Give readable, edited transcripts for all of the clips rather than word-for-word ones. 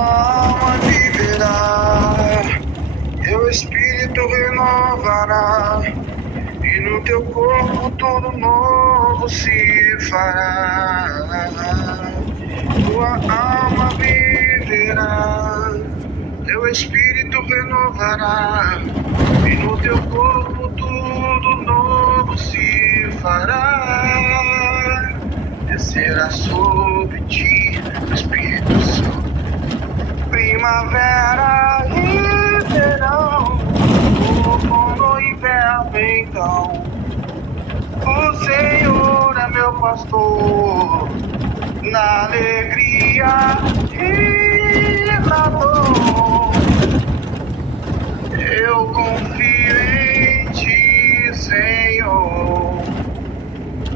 alma viverá, teu espírito renovará, e no teu corpo todo novo se fará. Tua alma viverá, teu espírito renovará, e no teu corpo tudo novo se fará. Descerá sobre ti o Espírito Santo. Primavera e verão, outono e inverno então. O Senhor é meu pastor, na alegria e na dor. Eu confio em ti, Senhor.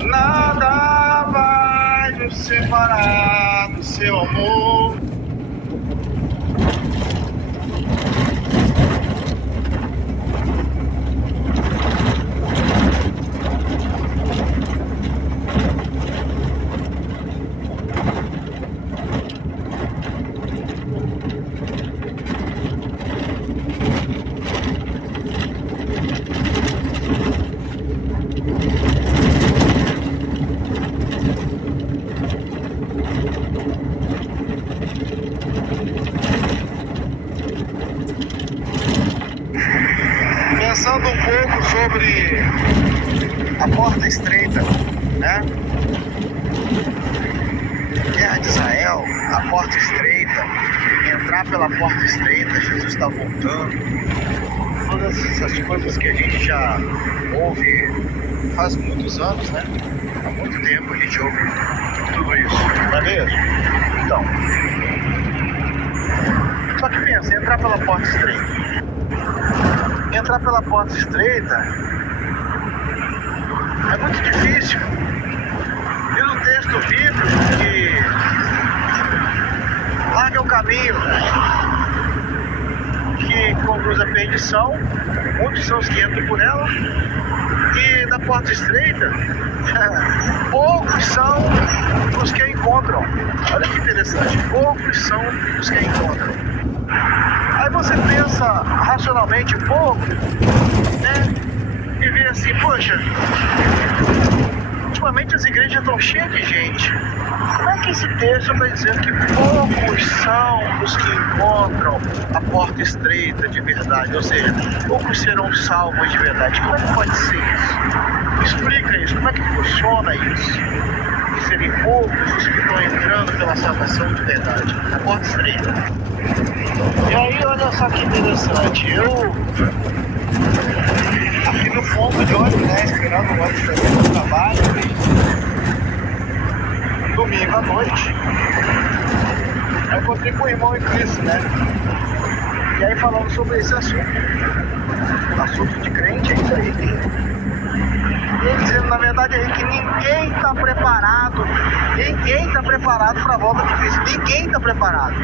Nada vai nos separar do seu amor. Pensando um pouco sobre a porta estreita, né? Guerra de Israel, a porta estreita, entrar pela porta estreita, Jesus está voltando. Todas essas coisas que a gente já ouve faz muitos anos, né? Há muito tempo a gente ouve tudo isso, não é mesmo? Então, só que pensa, entrar pela porta estreita. Entrar pela porta estreita é muito difícil. E no texto bíblico que larga o caminho que conduz à perdição, muitos são os que entram por ela, e na porta estreita, poucos são os que a encontram. Olha que interessante, poucos são os que a encontram. Aí você pensa racionalmente um pouco, né? E vê assim, poxa, ultimamente as igrejas estão cheias de gente. Como é que esse texto está dizendo que poucos são os que encontram a porta estreita de verdade? Ou seja, poucos serão salvos de verdade. Como é que pode ser isso? Explica isso, como é que funciona isso? De serem poucos os que estão entrando pela salvação de verdade, a porta estreita. E aí, olha só que interessante, eu aqui no ponto de ônibus, né, esperando o ônibus para ir para o trabalho, domingo à noite, eu encontrei com o irmão em Cristo, né, e aí falando sobre esse assunto de crente, é isso aí, e ele dizendo, na verdade, aí que ninguém está preparado para a volta de Cristo, ninguém está preparado.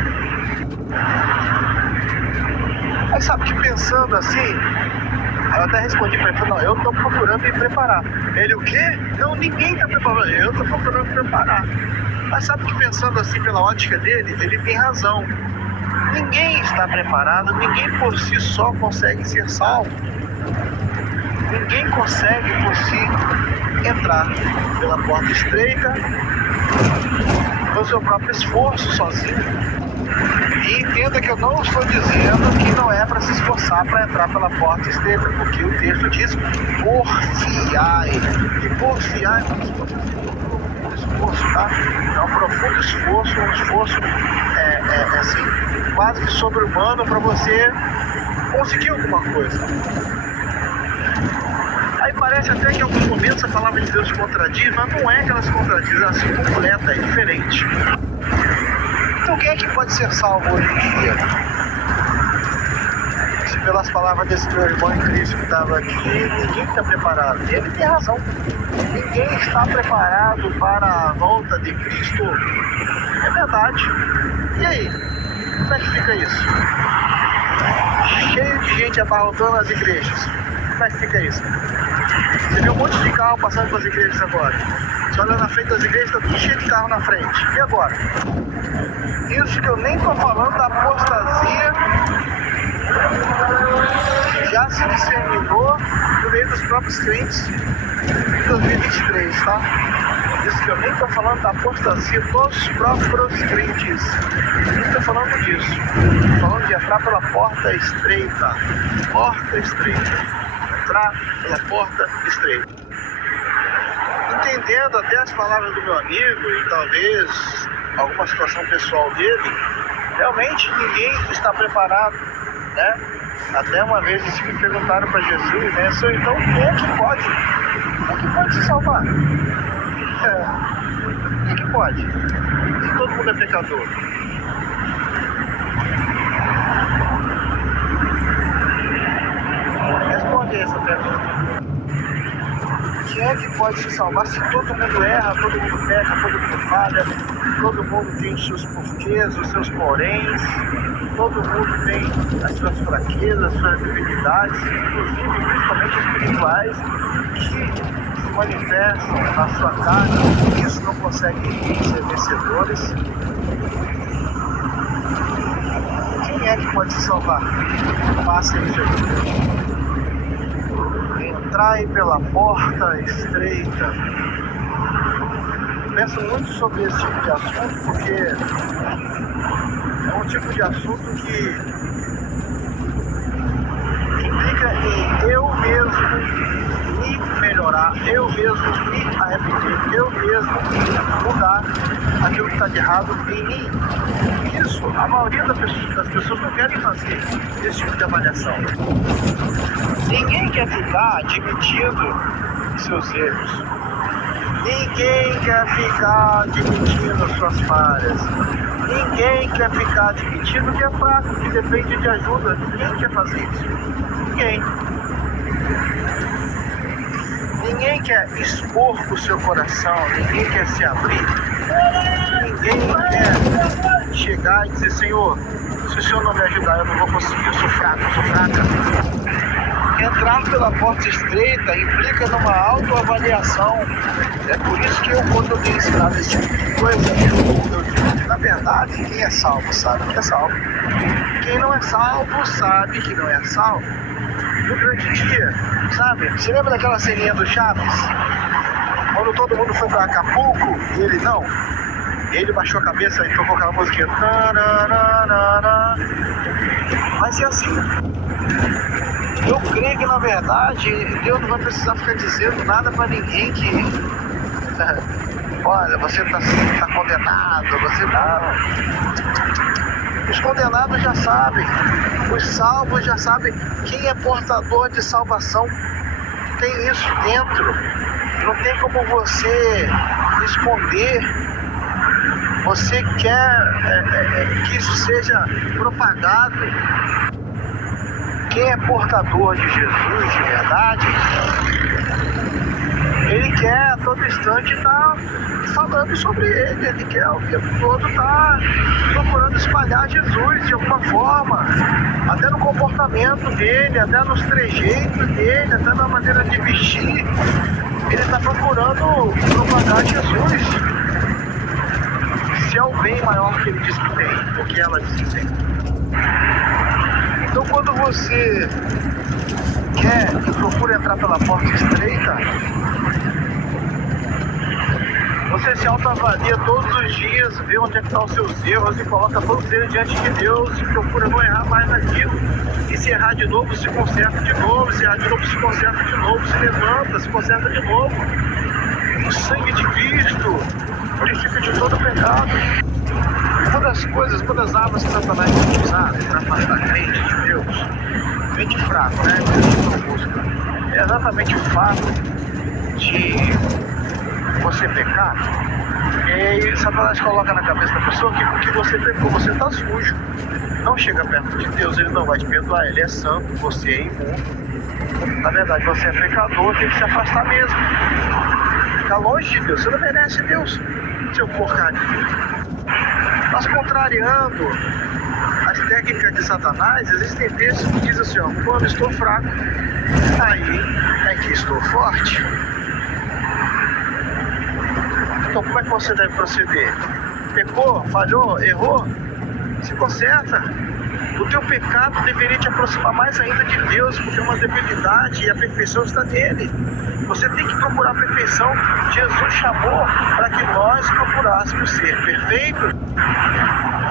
Aí sabe que pensando assim, aí eu até respondi pra ele, não, eu tô procurando me preparar. Ele, o quê? Não, ninguém tá preparado, eu tô procurando me preparar. Mas sabe que pensando assim pela ótica dele, ele tem razão. Ninguém está preparado, ninguém por si só consegue ser salvo. Ninguém consegue por si entrar pela porta estreita, no seu próprio esforço, sozinho. E entenda que eu não estou dizendo que não é para se esforçar para entrar pela porta estreita, porque o texto diz porfiai. E porfiai é um esforço, tá? É um profundo esforço, um esforço assim, quase que sobre-humano para você conseguir alguma coisa. Aí parece até que em alguns momentos a palavra de Deus se contradiz, mas não é que ela se contradiz, ela se completa, é diferente. Então quem é que pode ser salvo hoje em dia? Se pelas palavras desse meu irmão em Cristo que estava aqui, ninguém está preparado. E ele tem razão. Ninguém está preparado para a volta de Cristo. É verdade. E aí? Como é que fica isso? Cheio de gente abarrotando as igrejas. Como é que fica isso? Você vê um monte de carro passando pelas igrejas agora. Você Você olha na frente das igrejas, tá tudo cheio de carro na frente. E agora? Isso que eu nem tô falando da apostasia que já se disseminou no meio dos próprios crentes em 2023, tá? Isso que eu nem tô falando da apostasia dos próprios crentes. Nem tô falando disso. Tô falando de entrar pela porta estreita. Porta estreita. Entrar pela porta estreita. Entendendo até as palavras do meu amigo e talvez alguma situação pessoal dele, realmente ninguém está preparado, né? Até uma vez eles me perguntaram para Jesus, né? Então quem é que pode? Quem é que pode se salvar? Quem é que pode? Se todo mundo é pecador. Responde essa pergunta. Quem é que pode se salvar se todo mundo erra, todo mundo peca, todo mundo falha, todo mundo tem os seus porquês, os seus poréns, todo mundo tem as suas fraquezas, as suas debilidades, inclusive principalmente espirituais, que se manifestam na sua carne, e isso não consegue ser vencedores. Quem é que pode se salvar? Faça isso aí. Entrai pela porta estreita. Penso muito sobre esse tipo de assunto porque é um tipo de assunto que implica em eu mesmo me melhorar, eu mesmo me arrepender, eu mesmo mudar aquilo que está de errado em mim. Isso, a maioria das pessoas não querem fazer esse tipo de avaliação. Ninguém quer ficar admitindo seus erros. Ninguém quer ficar admitindo suas falhas. Ninguém quer ficar admitindo que é fraco, que depende de ajuda. Ninguém quer fazer isso. Ninguém. Ninguém quer expor o seu coração. Ninguém quer se abrir. Ninguém quer chegar e dizer, Senhor, se o Senhor não me ajudar, eu não vou conseguir, eu sou fraco, eu sou fraca. Entrar pela porta estreita implica numa autoavaliação. É por isso que quando eu tenho ensinado esse tipo de coisa, eu digo que, na verdade, quem é salvo sabe que é salvo. Quem não é salvo sabe que não é salvo. No grande dia, sabe? Você lembra daquela ceninha do Chaves? Quando todo mundo foi pra Acapulco e ele não. Ele baixou a cabeça e tocou aquela musiquinha. Vai ser assim. Eu creio que, na verdade, Deus não vai precisar ficar dizendo nada pra ninguém que olha, você tá condenado, você não. Os condenados já sabem, os salvos já sabem. Quem é portador de salvação tem isso dentro. Não tem como você esconder. Você quer que isso seja propagado. Quem é portador de Jesus de verdade, ele quer a todo instante estar falando sobre ele. Ele quer o tempo todo estar procurando espalhar Jesus de alguma forma, até no comportamento dele, até nos trejeitos dele, até na maneira de vestir. Ele está procurando propagar Jesus. Se é o bem maior que ele diz que tem, o que ela diz que tem. Então, quando você quer e procura entrar pela porta estreita, você se autoavalia todos os dias, vê onde é que estão os seus erros e coloca todos eles diante de Deus e procura não errar mais naquilo. E se errar de novo, se conserta de novo, se errar de novo, se conserta de novo, se levanta, se conserta de novo. O sangue de Cristo purifica de todo pecado. Uma das coisas, uma das armas que Satanás tem usado para afastar crente de Deus, crente fraco, né? Crente não busca, é exatamente o fato de você pecar. E Satanás coloca na cabeça da pessoa que porque você pecou, você está sujo. Não chega perto de Deus, ele não vai te perdoar, ele é santo, você é imundo. Na verdade, você é pecador, tem que se afastar mesmo. Ficar longe de Deus, você não merece Deus, seu porcaria. Mas contrariando as técnicas de Satanás, existem textos que dizem assim, ó, quando estou fraco, aí é que estou forte. Então como é que você deve proceder? Pecou, falhou, errou? Se conserta. O teu pecado deveria te aproximar mais ainda de Deus, porque é uma debilidade e a perfeição está nele. Você tem que procurar a perfeição. Jesus chamou para que nós procurássemos ser perfeitos.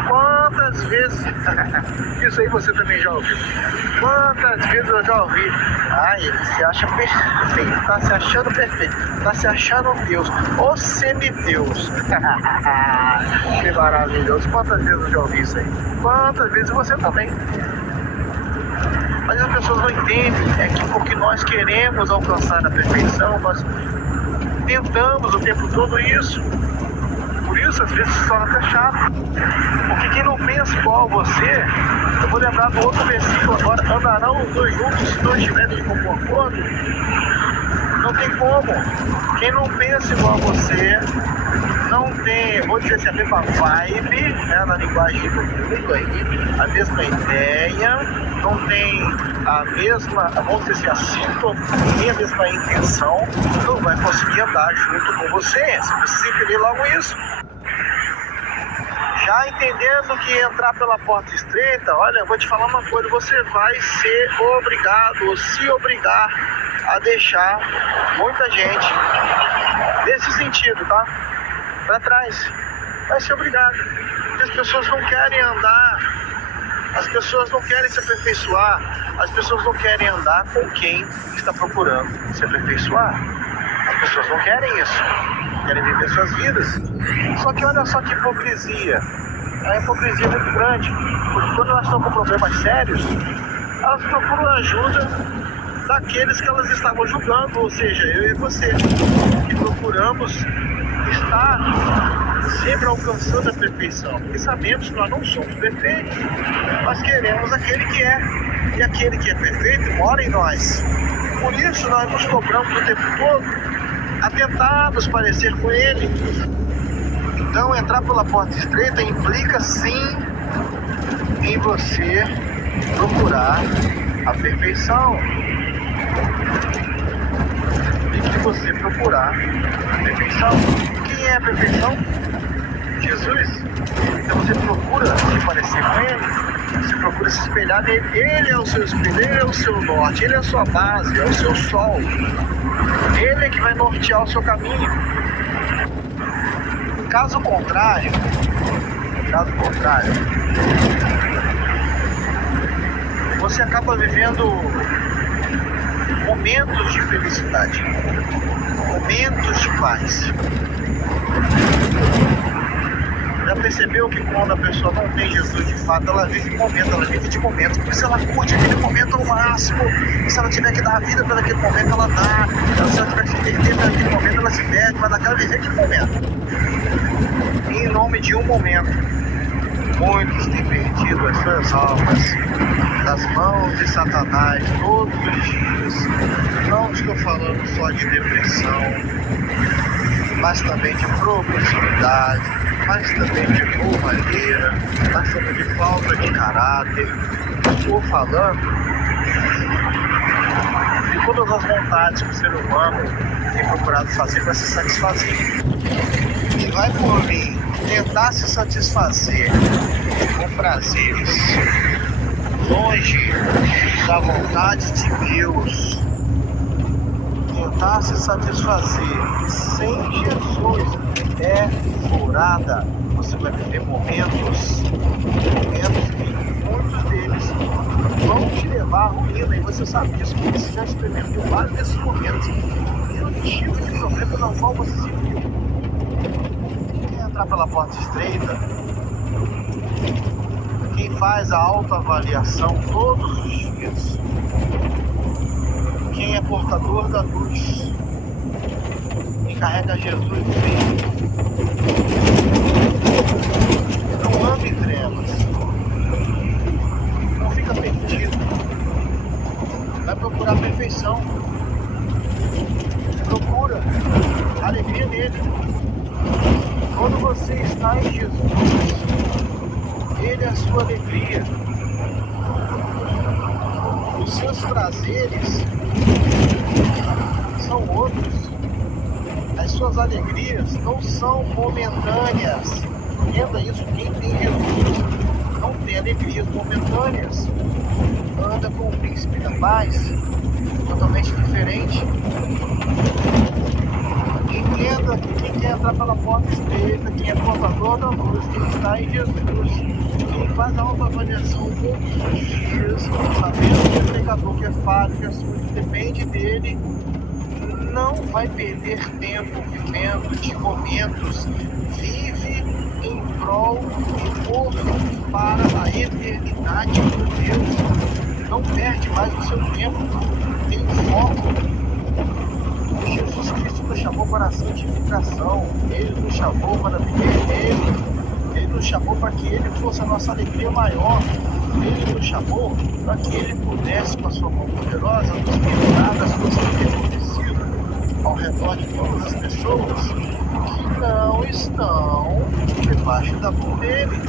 Quantas vezes, isso aí você também já ouviu, quantas vezes eu já ouvi, ele se acha perfeito, está se achando perfeito, está se achando Deus, ou semideus. Que maravilhoso, quantas vezes eu já ouvi isso aí, quantas vezes você também. Mas as pessoas não entendem, é que porque nós queremos alcançar a perfeição, nós tentamos o tempo todo isso. Por isso, às vezes, se torna até chato. Porque quem não pensa igual a você, eu vou lembrar do outro versículo agora, andarão os dois juntos se não estiverem de comum acordo. Não tem como. Quem não pensa igual a você, não tem, vou dizer assim, a mesma vibe, né, na linguagem do mundo aí, a mesma ideia, não tem a mesma, vamos dizer assim, a sintonia, a mesma intenção, não vai conseguir andar junto com você. Você precisa entender logo isso. Já entendendo que entrar pela porta estreita, olha, eu vou te falar uma coisa, você vai ser obrigado, ou se obrigar a deixar muita gente nesse sentido, tá? Para trás. Vai ser obrigado. Porque as pessoas não querem andar, as pessoas não querem se aperfeiçoar, as pessoas não querem andar com quem está procurando se aperfeiçoar. As pessoas não querem isso, querem viver suas vidas. Só que olha só que hipocrisia. A hipocrisia é muito grande, porque quando elas estão com problemas sérios, elas procuram ajuda daqueles que elas estavam julgando, ou seja, eu e você, que procuramos estar sempre alcançando a perfeição, porque sabemos que nós não somos perfeitos, nós queremos aquele que é, e aquele que é perfeito mora em nós. Por isso nós nos cobramos o tempo todo a tentar nos parecer com ele. Então entrar pela porta estreita implica sim em você procurar a perfeição. Tem que você procurar a perfeição. Quem é a perfeição? Jesus. Então você procura se parecer com ele, você procura se espelhar nele. Ele é o seu espelho, ele é o seu norte, ele é a sua base, é o seu sol. Ele é que vai nortear o seu caminho. Caso contrário, você acaba vivendo momentos de felicidade, momentos de paz. Já percebeu que quando a pessoa não tem Jesus de fato, ela vive de momentos, porque se ela curte aquele momento ao máximo, e se ela tiver que dar a vida para aquele momento, ela dá, se ela tiver que se perder para aquele momento, ela se perde, mas ela viver aquele momento. E em nome de um momento, muitos têm perdido as suas almas das mãos de Satanás todos os dias. Não estou falando só de depressão, mas também de procrastinidade, mas também de roubalheira, mas também de falta de caráter. Estou falando de todas as vontades que o ser humano tem procurado fazer para se satisfazer. E vai por mim tentar se satisfazer com prazeres longe da vontade de Deus, tentar se satisfazer sem Jesus é furada. Você vai viver momentos que muitos deles vão te levar à ruína, e você sabe disso, porque você já experimentou vários desses momentos e no tipo de problema no qual você se viu. Quem entrar pela porta estreita, quem faz a autoavaliação todos os dias, quem é portador da luz, quem carrega Jesus dentro, não anda em trevas, não fica perdido, vai procurar a perfeição, procura a alegria nele. Quando você está em Jesus, ele é a sua alegria. Os seus prazeres são outros. As suas alegrias não são momentâneas. Entenda isso, quem tem Jesus não tem alegrias momentâneas. Anda com o príncipe da paz, totalmente diferente. Entenda que quem quer entrar pela porta estreita, quem é portador da luz, quem está em Jesus, quem faz a autoavaliação todos os dias, sabendo que é pecador, que é falho, que é sujo, depende dele, não vai perder tempo vivendo de momentos. Vive em prol e morto para a eternidade com Deus. Não perde mais o seu tempo. Tem foco. Jesus Cristo nos chamou para a santificação. Ele nos chamou para viver nele. Ele nos chamou para que Ele fosse a nossa alegria maior. Ele nos chamou para que Ele pudesse, com a sua mão poderosa, nos livrar das coisas que têm acontecido ao redor de todas as pessoas que não estão debaixo da mão dele.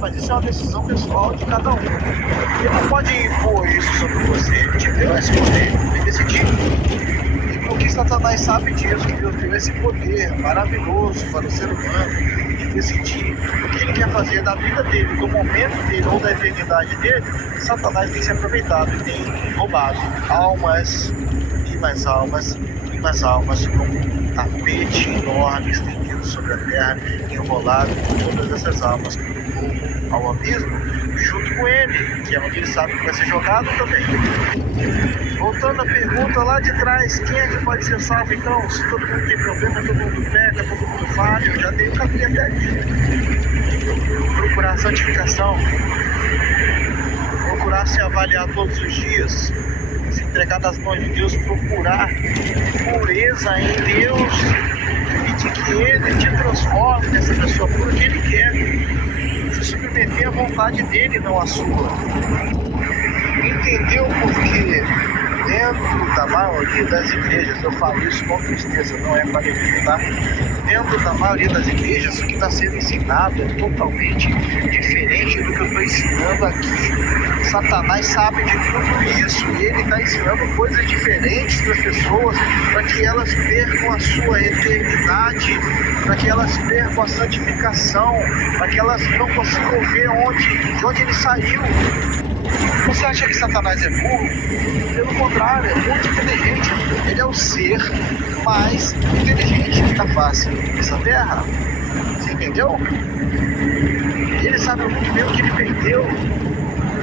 Mas isso é uma decisão pessoal de cada um. Ele não pode impor isso sobre você. Ele te deu esse poder de decidir. E porque Satanás sabe disso, que Deus deu esse poder maravilhoso para o ser humano de decidir o que ele quer fazer da vida dele, do momento dele ou da eternidade dele, Satanás tem se aproveitado e tem roubado almas e mais almas e mais almas, como um tapete enorme estendido sobre a terra, enrolado com todas essas almas ao abismo, junto com ele, que é onde ele sabe que vai ser jogado também. Voltando à pergunta lá de trás, quem é que pode ser salvo então? Se todo mundo tem problema, todo mundo pega, todo mundo falha, eu já dei o caminho até aqui. Procurar santificação, procurar se avaliar todos os dias, se entregar nas mãos de Deus, procurar pureza em Deus e de que Ele te transforme nessa pessoa pura que Ele quer. Se submeter à vontade dele, não a sua. Entendeu por quê? Dentro da maioria das igrejas, eu falo isso com tristeza, não é para alegria, tá? Dentro da maioria das igrejas, o que está sendo ensinado é totalmente diferente do que eu estou ensinando aqui. Satanás sabe de tudo isso e ele está ensinando coisas diferentes para as pessoas, para que elas percam a sua eternidade, para que elas percam a santificação, para que elas não consigam ver de onde ele saiu. Você acha que Satanás é burro? Pelo contrário, é muito inteligente. Ele é o ser mais inteligente da face dessa terra. Você entendeu? Ele sabe muito bem o que ele perdeu.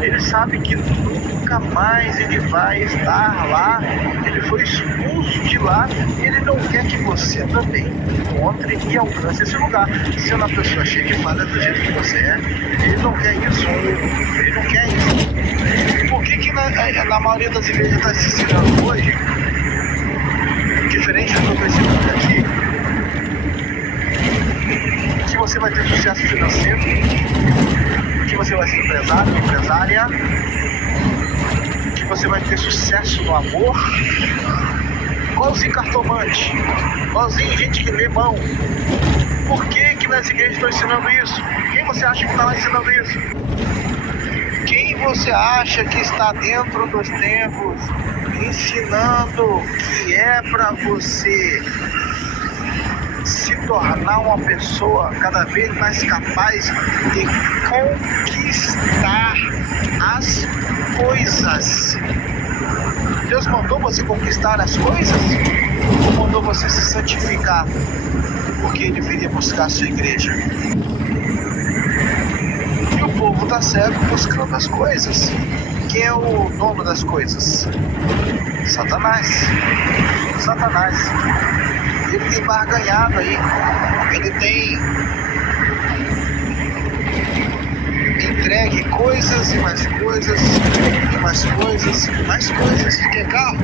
Ele sabe que nunca mais ele vai estar lá. Ele foi expulso de lá. Ele não quer que você também encontre e alcance esse lugar. Sendo uma pessoa cheia de falhas do jeito que você é, ele não quer isso. Ele não quer isso. Por que na maioria das igrejas está se ensinando hoje, diferente do que eu estou ensinando aqui, que você vai ter sucesso financeiro, que você vai ser empresário, empresária, que você vai ter sucesso no amor, igualzinho cartomante, igualzinho gente que lê mão. Por que nas igrejas estão ensinando isso? Quem você acha que está lá ensinando isso? Quem você acha que está dentro dos templos ensinando que é para você se tornar uma pessoa cada vez mais capaz de conquistar as coisas? Deus mandou você conquistar as coisas? Ou mandou você se santificar? Porque Ele viria buscar a sua igreja. E o povo está cego buscando as coisas. Quem é o dono das coisas? Satanás. Satanás. Ele tem barganhado aí. Ele tem entregue coisas e mais coisas e mais coisas e mais coisas. Quer carro?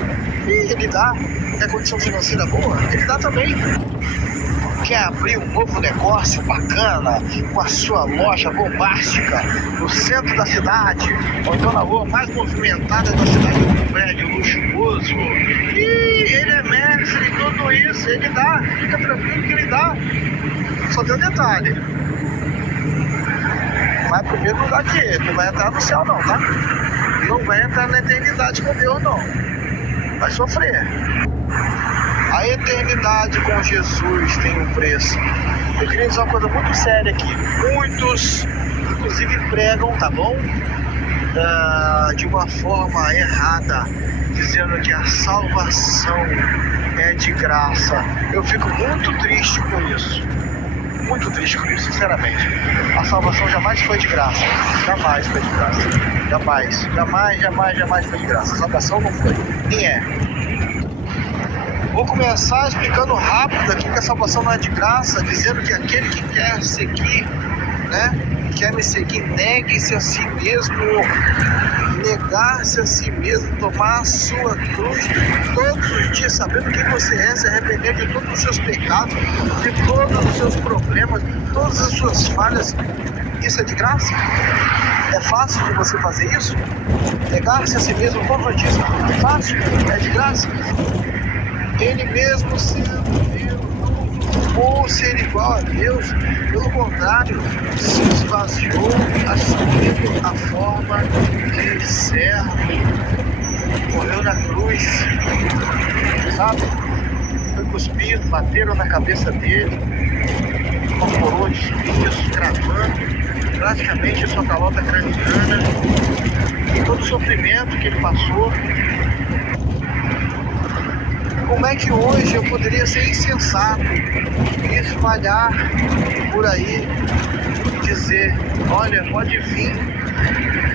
E ele dá. Quer condição financeira boa? Ele dá também. Quer abrir um novo negócio bacana com a sua loja bombástica no centro da cidade, ou então na rua mais movimentada da cidade, com um prédio luxuoso? E ele é mestre em tudo isso, ele dá, fica tranquilo que ele dá. Só tem um detalhe: vai pro mesmo lugar que ele, não vai entrar no céu não, tá? Não vai entrar na eternidade com Deus não, vai sofrer. A eternidade com Jesus tem um preço. Eu queria dizer uma coisa muito séria aqui. Muitos, inclusive, pregam, tá bom? De uma forma errada, dizendo que a salvação é de graça. Eu fico muito triste com isso. Muito triste com isso, sinceramente. A salvação jamais foi de graça. Jamais foi de graça. Jamais foi de graça. A salvação não foi. Nem é. Vou começar explicando rápido aqui que a salvação não é de graça, dizendo que aquele que quer seguir, né? Quer me seguir, negue-se a si mesmo, negar-se a si mesmo, tomar a sua cruz todos os dias, sabendo quem você é, se arrepender de todos os seus pecados, de todos os seus problemas, todas as suas falhas. Isso é de graça? É fácil de você fazer isso? Negar-se a si mesmo todos os dias? É fácil? É de graça? Ele mesmo sendo Deus, ou ser igual a Deus, pelo contrário, se esvaziou, assumindo a forma de servo, morreu na cruz, sabe? Foi cuspido, bateram na cabeça dele, uma coroa de espinhos, cravando praticamente a sua calota craniana, todo o sofrimento que ele passou. Como é que hoje eu poderia ser insensato e espalhar por aí, dizer, olha, pode vir,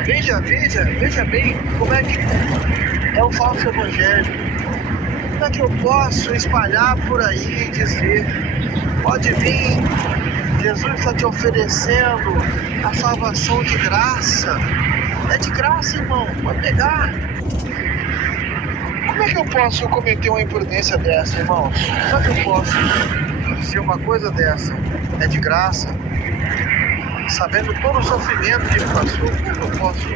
veja bem como é que é o falso evangelho. Como é que eu posso espalhar por aí e dizer, pode vir, Jesus está te oferecendo a salvação de graça. É de graça, irmão, pode pegar. Como é que eu posso cometer uma imprudência dessa, irmãos? Como é que eu posso dizer uma coisa dessa? É de graça, sabendo todo o sofrimento que ele passou. Como é que eu posso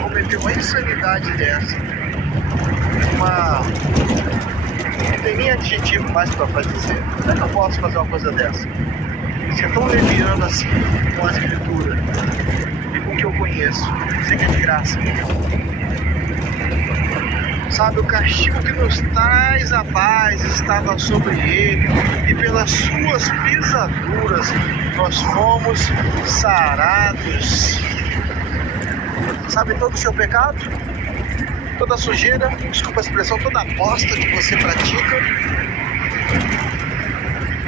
cometer uma insanidade dessa? Não tem nem adjetivo mais para dizer. Como é que eu posso fazer uma coisa dessa? Ser tão leviano assim com a escritura e com o que eu conheço, dizer que é de graça. Sabe, o castigo que nos traz a paz estava sobre ele, e pelas suas pisaduras nós fomos sarados. Sabe todo o seu pecado? Toda a sujeira, desculpa a expressão, toda a bosta que você pratica,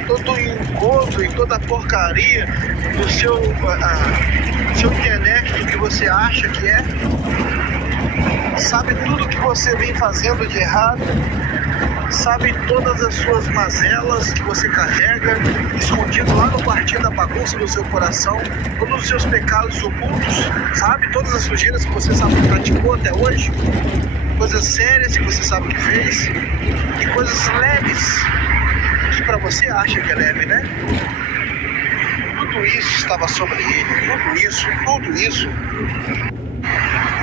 todo o engodo e toda a porcaria do seu intelecto que você acha que é. Sabe tudo que você vem fazendo de errado, sabe todas as suas mazelas que você carrega, escondido lá no quartinho da bagunça do seu coração, todos os seus pecados ocultos, sabe todas as sujeiras que você sabe que praticou até hoje, coisas sérias que você sabe que fez, e coisas leves, que pra você acha que é leve, né? Tudo isso estava sobre ele, tudo isso.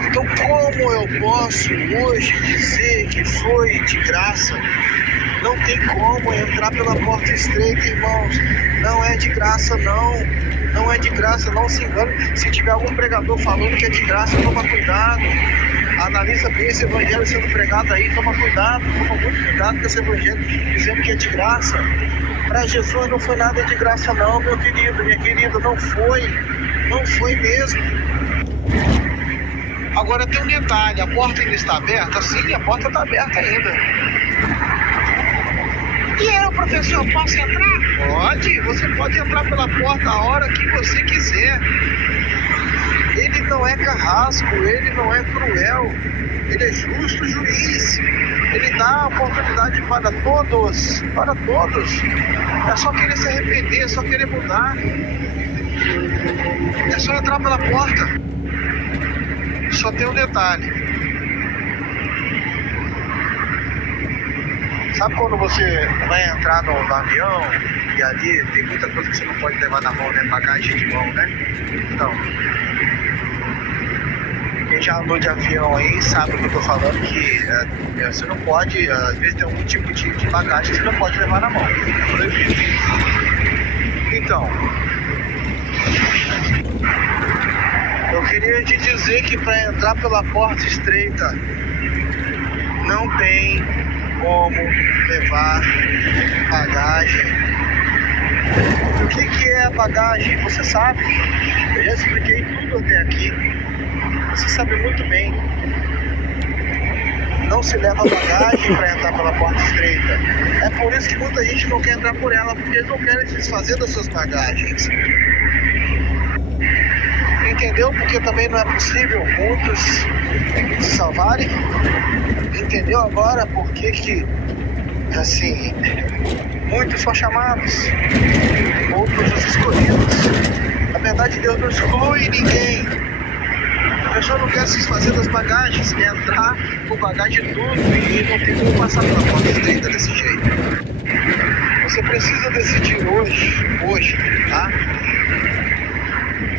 Então como eu posso hoje dizer que foi de graça? Não tem como entrar pela porta estreita, irmãos. Não é de graça, não. Não é de graça, não se engane. Se tiver algum pregador falando que é de graça, toma cuidado. Analisa bem esse evangelho sendo pregado aí, toma cuidado, toma muito cuidado com esse evangelho dizendo que é de graça. Para Jesus não foi nada de graça não, meu querido, minha querida, não foi mesmo. Agora tem um detalhe, a porta ainda está aberta? Sim, a porta está aberta ainda. E eu, professor, posso entrar? Pode, você pode entrar pela porta a hora que você quiser. Ele não é carrasco, ele não é cruel, ele é justo juiz. Ele dá oportunidade para todos. É só querer se arrepender, é só querer mudar. É só entrar pela porta. Só tem um detalhe. Sabe quando você vai entrar no avião e ali tem muita coisa que você não pode levar na mão, né? Bagagem de mão, né? Então, quem já andou de avião aí sabe o que eu tô falando, que você não pode, às vezes tem algum tipo de bagagem que você não pode levar na mão. É proibido. Então, eu queria te dizer que para entrar pela porta estreita não tem como levar bagagem. O que é a bagagem? Você sabe. Eu já expliquei tudo até aqui. Você sabe muito bem. Não se leva bagagem para entrar pela porta estreita. É por isso que muita gente não quer entrar por ela, porque eles não querem se desfazer das suas bagagens. Entendeu? Porque também não é possível muitos se salvarem. Entendeu agora por que assim, muitos são chamados, outros os escolhidos. Na verdade, Deus não exclui ninguém. A pessoa não quer se desfazer das bagagens, quer entrar com bagagem tudo e não tem como passar pela porta estreita desse jeito. Você precisa decidir hoje, tá?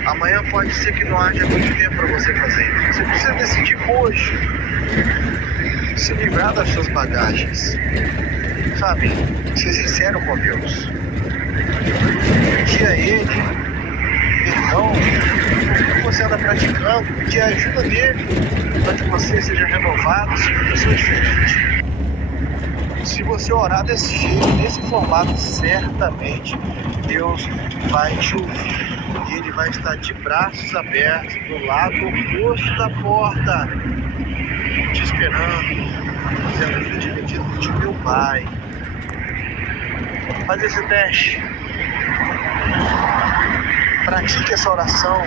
Amanhã pode ser que não haja muito tempo para você fazer. Você precisa decidir hoje. Se livrar das suas bagagens. Sabe? Ser sincero com Deus. Pedir a Ele perdão por que você anda praticando. Pedir a ajuda dele para que você seja renovado, seja uma pessoa diferente. Se você orar desse jeito, nesse formato, certamente Deus vai te ouvir. E Ele vai estar de braços abertos do lado oposto da porta, te esperando, dizendo: "Filho bendito de meu Pai". Faz esse teste. Pratique essa oração.